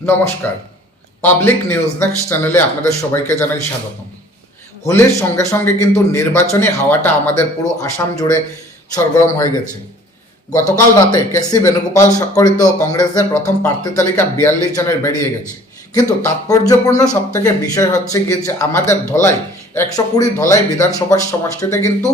নমস্কার, public news next চ্যানেলে আপনাদের সবাইকে জানাই স্বাগতম। হোলির সঙ্গে সঙ্গে কিন্তু নির্বাচনী হাওয়াটা আমাদের পুরো আসাম জুড়ে সরগরম হয়ে গেছে। গতকাল রাতে কেসি বেণুগোপাল স্বাক্ষরিত কংগ্রেসের প্রথম প্রার্থী তালিকা 42 জনের বেরিয়ে গেছে। কিন্তু তাৎপর্যপূর্ণ সবথেকে বিষয় হচ্ছে গিয়ে যে আমাদের ধলাই 120 ধলাই বিধানসভা সমষ্টিতে কিন্তু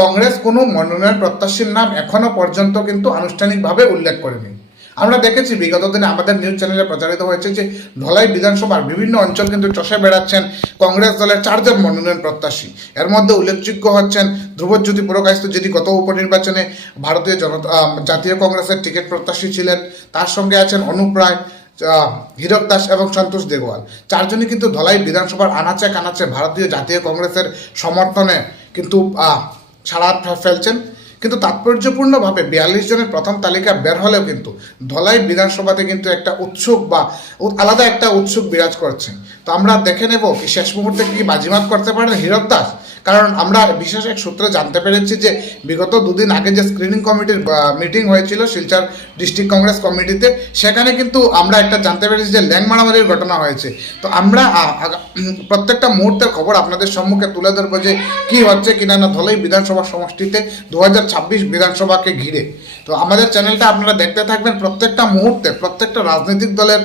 কংগ্রেস কোনো মনোনয়ন প্রত্যাশীর নাম এখনো পর্যন্ত কিন্তু আনুষ্ঠানিকভাবে উল্লেখ করেনি। আমরা দেখেছি বিগত দিনে আমাদের নিউজ চ্যানেলে প্রচারিত হয়েছে যে ধলাই বিধানসভার বিভিন্ন অঞ্চল কিন্তু চষে বেড়াচ্ছেন কংগ্রেস দলের 4 জন মনোনয়ন প্রত্যাশী। এর মধ্যে উল্লেখযোগ্য হচ্ছেন ধ্রুবজ্যোতি পুরকায়স্থ, যিনি গত উপনির্বাচনে জাতীয় কংগ্রেসের টিকিট প্রত্যাশী ছিলেন। তার সঙ্গে আছেন অনুপ রায়, হীরক দাস এবং সন্তোষ দেগওয়াল। 4 জনই কিন্তু ধলাই বিধানসভার আনাচে কানাচে ভারতীয় জাতীয় কংগ্রেসের সমর্থনে কিন্তু ছাড়া ফেলছেন। কিন্তু তাৎপর্যপূর্ণভাবে 42 জনের প্রথম তালিকা বের হলেও কিন্তু ধলাই বিধানসভাতে কিন্তু একটা উৎসুক বা আলাদা একটা উৎসুক বিরাজ করছে। তো আমরা দেখে নেব কি শেষ মুহূর্তে কি বাজিমাত করতে পারেন হীরক দাস। কারণ আমরা বিশেষ এক সূত্রে জানতে পেরেছি যে বিগত দুদিন আগে যে স্ক্রিনিং কমিটির মিটিং হয়েছিল শিলচর ডিস্ট্রিক্ট কংগ্রেস কমিটিতে, সেখানে কিন্তু আমরা একটা জানতে পেরেছি যে ল্যাং মারামারির ঘটনা হয়েছে। তো আমরা প্রত্যেকটা মুহূর্তের খবর আপনাদের সম্মুখে তুলে ধরবো যে কী হচ্ছে কিনা না ধলাই বিধানসভা সমষ্টিতে 2026 বিধানসভাকে ঘিরে। তো আমাদের চ্যানেলটা আপনারা দেখতে থাকবেন। প্রত্যেকটা মুহূর্তে প্রত্যেকটা রাজনৈতিক দলের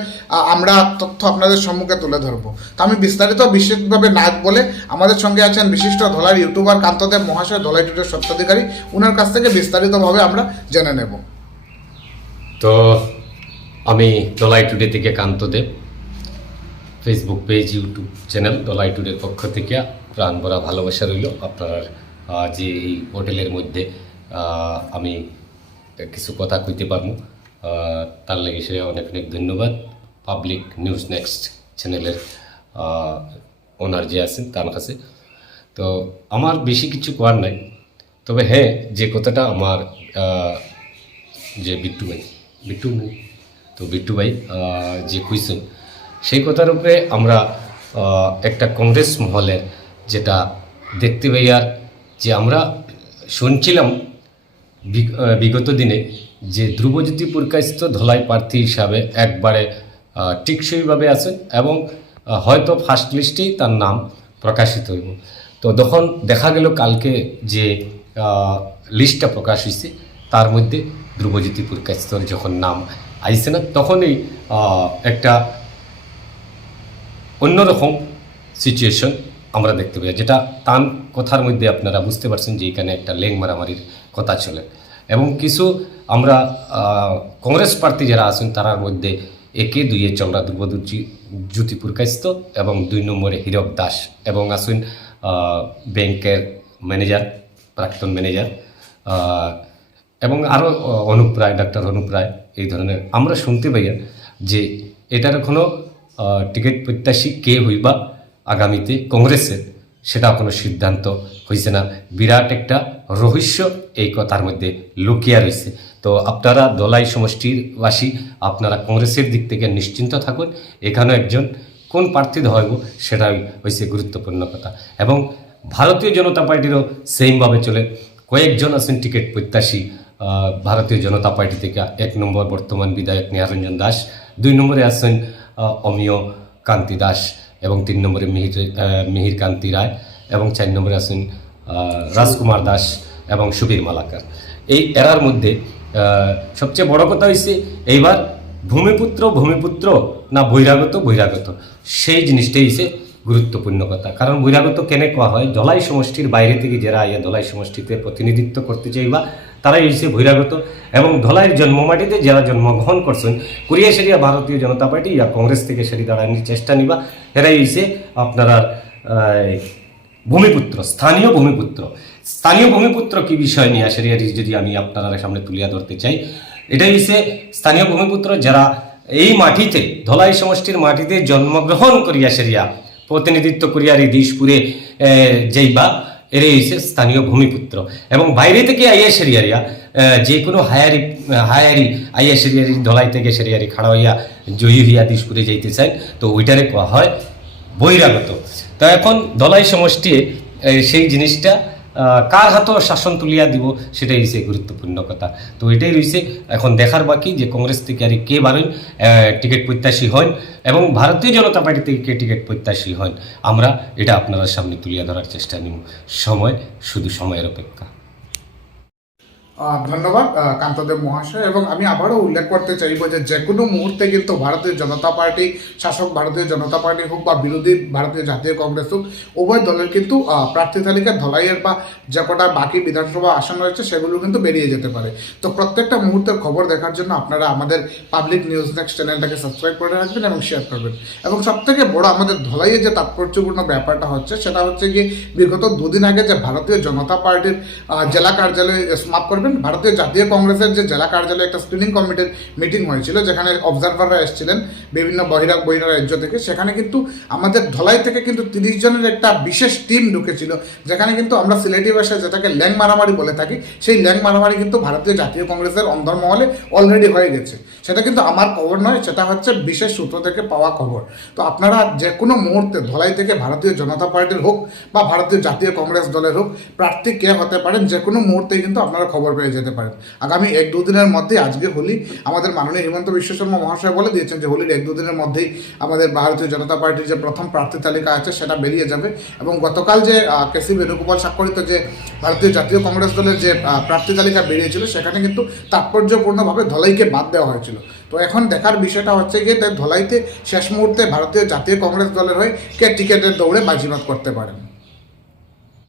আমরা তথ্য আপনাদের সম্মুখে তুলে ধরবো। তো আমি বিশেষভাবে না বলে আমাদের সঙ্গে আছেন বিশিষ্ট ধলাই ইউটিউবার কান্তদেব মহাশয়, ধলাই টুডের স্বত্বাধিকারী। ওনার কাছ থেকে বিস্তারিতভাবে আমরা জেনে নেব। তো আমি ধলাই টুডে থেকে Kantadeb, Facebook page, YouTube channel Dhalai টুডের পক্ষ থেকে প্রাণ ভরা ভালোবাসা রইল আপনার যে এই হোটেলের মধ্যে আমি কিছু কথা কইতে পারবো, তার লাগে সে অনেক অনেক ধন্যবাদ। পাবলিক নিউজ নেক্সট চ্যানেলের ওনার যে আছেন তার কাছে। তো আমার বেশি কিছু করার নাই, তবে হ্যাঁ, যে কথাটা আমার যে বিট্টু ভাই যে কইছেন সেই কথার উপরে আমরা একটা কংগ্রেস মহলের যেটা দেখতে পাই, আর যে আমরা শুনছিলাম বিগত দিনে যে ধ্রুবজ্যোতি পুরকায়স্থ ধলাই প্রার্থী হিসাবে একবারে টিকসইভাবে আছেন এবং হয়তো ফার্স্ট লিস্টেই তার নাম প্রকাশিত হইব। তো তখন দেখা গেল কালকে যে লিস্টটা প্রকাশ হয়েছে তার মধ্যে ধ্রুবজ্যোতি পুরকায়স্থর যখন নাম আইছে না, তখনই একটা অন্যরকম সিচুয়েশন আমরা দেখতে পাই, যেটা তার কথার মধ্যে আপনারা বুঝতে পারছেন যে এখানে একটা লেং মারামারির কথা চলে। এবং কিছু আমরা কংগ্রেস প্রার্থী যারা আছেন তার মধ্যে 1 2 চলরা ধ্রুবজ্যোতি পুরকায়স্থ এবং 2 নম্বরে হীরক দাস এবং আছেন ব্যাংকের ম্যানেজার, প্রাক্তন ম্যানেজার, এবং আরও অনুপ রায়, ডাক্তার অনুপ রায়। এই ধরনের আমরা শুনতে পাই যে এটার কোনো টিকিট প্রত্যাশী কে হইবা আগামীতে কংগ্রেসের, সেটা কোনো সিদ্ধান্ত হয়েছে না। বিরাট একটা রহস্য এই কথার মধ্যে লুকিয়ে রয়েছে। তো আপনারা ধলাই সমষ্টিবাসী আপনারা কংগ্রেসের দিক থেকে নিশ্চিন্ত থাকুন, এখানেও একজন কোন প্রার্থী হইব সেটাই হয়েছে গুরুত্বপূর্ণ কথা। এবং ভারতীয় জনতা পার্টিরও সেমভাবে চলে। কয়েকজন আছেন টিকিট প্রত্যাশী ভারতীয় জনতা পার্টি থেকে। 1 নম্বর বর্তমান বিধায়ক নিহারঞ্জন দাস, 2 নম্বরে আছেন অমিয় কান্তি দাস এবং 3 নম্বরে মিহির কান্তি রায় এবং 4 নম্বরে আছেন রাজকুমার দাস এবং সুবীর মালাকার। এই এরার মধ্যে সবচেয়ে বড় কথা হয়েছে এইবার ভূমিপুত্র না বহিরাগত, সেই জিনিসটাই হচ্ছে গুরুত্বপূর্ণ কথা। কারণ বহিরাগত কেনে কোয়া হয়, ধলাই সমষ্টির বাইরে থেকে যারা আইয়া ধলাই সমষ্টিতে প্রতিনিধিত্ব করতে চাইবা তারাই হচ্ছে বহিরাগত। এবং ধলাইয়ের জন্মমাটিতে যারা জন্মগ্রহণ করছেন কুরিয়া সেরিয়া ভারতীয় জনতা পার্টি ইয়া কংগ্রেস থেকে সেরি দাঁড়ানোর চেষ্টা নিবা, এরাই হচ্ছে আপনারা স্থানীয় ভূমিপুত্র কি বিষয় নিয়ে সেরিয়া যদি আমি আপনারা সামনে তুলিয়া ধরতে চাই, এটাই হচ্ছে স্থানীয় ভূমিপুত্র যারা এই মাটিতে ধলাই সমষ্টির মাটিতে জন্মগ্রহণ করিয়া সেরিয়া প্রতিনিধিত্ব করিয়ার এই দিশপুরে যাইবা, এরাই হচ্ছে স্থানীয় ভূমিপুত্র। এবং বাইরে থেকে আইয়া সেরিয়ারিয়া যে কোনো হায়ারি আইয়া সেরিয়ারি ধলাই থেকে সেরিয়ারি খাড়া হইয়া জয়ী হইয়া দিশপুরে যাইতে চাই, তো ওইটারে কোয়া হয় বহিরাগত। তো এখন ধলাই সমষ্টি সেই জিনিসটা কার হাতও শাসন তুলিয়া দিব সেটাই হয়েছে গুরুত্বপূর্ণ কথা। তো এটাই রয়েছে এখন দেখার বাকি যে কংগ্রেস থেকে আর কে বারেন টিকিট প্রত্যাশী হন এবং ভারতীয় জনতা পার্টি থেকে কে টিকিট প্রত্যাশী হন, আমরা এটা আপনারা সামনে তুলিয়া ধরার চেষ্টা নিব। শুধু সময়ের অপেক্ষা। ধন্যবাদ কান্তদেব মহাশয়। এবং আমি আবারও উল্লেখ করতে চাইব যে কোনো মুহূর্তে কিন্তু ভারতীয় জনতা পার্টি, শাসক ভারতীয় জনতা পার্টি হোক বা বিরোধী ভারতীয় জাতীয় কংগ্রেস হোক, উভয় দলের কিন্তু প্রার্থী তালিকা ধলাইয়ের বা যে কটা বাকি বিধানসভা আসন রয়েছে সেগুলো কিন্তু বেরিয়ে যেতে পারে। তো প্রত্যেকটা মুহূর্তের খবর দেখার জন্য আপনারা আমাদের পাবলিক নিউজ নেক্সট চ্যানেলটাকে সাবস্ক্রাইব করে রাখবেন এবং শেয়ার করবেন। এবং সবথেকে বড় আমাদের ধলাইয়ে যে তাৎপর্যপূর্ণ ব্যাপারটা হচ্ছে সেটা হচ্ছে গিয়ে বিগত দুদিন আগে যে ভারতীয় জনতা পার্টির জেলা কার্যালয়ে সমাপ্ত করবেন, ভারতীয় জাতীয় কংগ্রেসের যে জেলা কার্যালয়ে একটা স্ক্রিনিং কমিটির মিটিং হয়েছিল যেখানে অবজারভাররা এসেছিলেন বিভিন্ন বহিরা রাজ্য থেকে। সেখানে কিন্তু আমাদের ধলাই থেকে কিন্তু 30 জনের একটা বিশেষ টিম ঢুকেছিল, যেখানে কিন্তু আমরা সিলেটি ভাষায় যেটাকে ল্যাং মারামারি বলে থাকি, সেই ল্যাং মারামারি কিন্তু ভারতীয় জাতীয় কংগ্রেসের অন্দরমহলে অলরেডি হয়ে গেছে। সেটা কিন্তু আমার খবর নয়, সেটা হচ্ছে বিশেষ সূত্র থেকে পাওয়া খবর। তো আপনারা যে কোনো মুহূর্তে ধলাই থেকে ভারতীয় জনতা পার্টির হোক বা ভারতীয় জাতীয় কংগ্রেস দলের হোক প্রার্থী কে হতে পারেন যে কোনো মুহূর্তেই কিন্তু আপনারা খবর পেয়ে যেতে পারেন। আগামী 1-2 দিনের মধ্যে, আজকে হোলি, আমাদের মাননীয় হিমন্ত বিশ্ব শর্মা মহাশয় বলে দিয়েছেন যে হোলির 1-2 দিনের মধ্যেই আমাদের ভারতীয় জনতা পার্টির যে প্রথম প্রার্থী তালিকা আছে সেটা বেরিয়ে যাবে। এবং গতকাল যে কেসি বেণুগোপাল স্বাক্ষরিত যে ভারতীয় জাতীয় কংগ্রেস দলের যে প্রার্থী তালিকা বেরিয়েছিল সেখানে কিন্তু তাৎপর্যপূর্ণভাবে ধলাইকে বাদ দেওয়া হয়েছিল। তো এখন দেখার বিষয়টা হচ্ছে গিয়ে ধলাইতে শেষ মুহূর্তে ভারতীয় জাতীয় কংগ্রেস দলের হয়ে কে টিকেটের দৌড়ে বাজিমাত করতে পারেন।